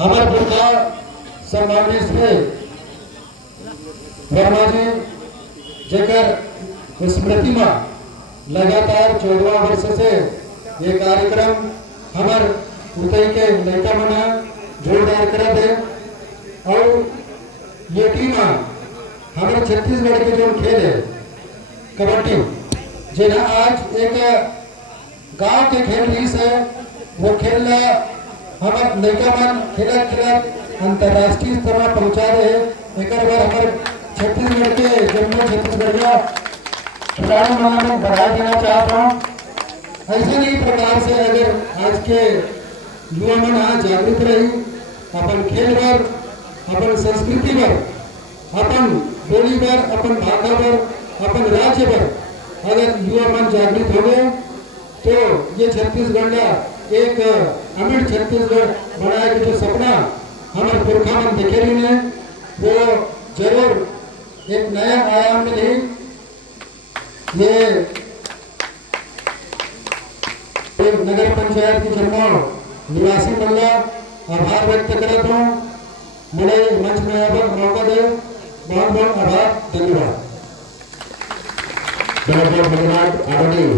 हमारे पुरखा सम्मानित श्री वर्मा जी जेकर स्मृति में लगातार 14 वर्ष से ये कार्यक्रम हमार उतई के लड़का मना जोरदार कर दे। और ये टीम हमारे छत्तीसगढ़ के जो खेल है कबड्डी जिन्हें आज एक गांव के खेल रही है वो खेल हमारे लड़का मन खेला खेला अंतर्राष्ट्रीय स्तर पर पहुंचा रहे। एक बार हमारे छत्तीसगढ़ के जम्मू छत्तीसगढ़ का खिलाड़ी मन में बढ़ा देना चाहता हूँ। ऐसे ही प्रकार से अगर आज के युवा मन आज जागृत रही अपन खेल पर अपन संस्कृति पर अपन बोली पर अपन भाषा पर अपन राज्य पर अगर युवा मन जागृत हो गए तो ये छत्तीसगढ़ का एक अमीर छत्तीसगढ़ बनाए के जो सपना हमारे पुरखा मन देखे रही है वो जरूर एक नया आयाम में नहीं। ये नगर पंचायत की जम्मू निवासी मल्ला आभार व्यक्त करता हूँ। मुझे मंच में अब मौका दे बहुत बहुत आभार धन्यवाद। धन्यवाद आदरणीय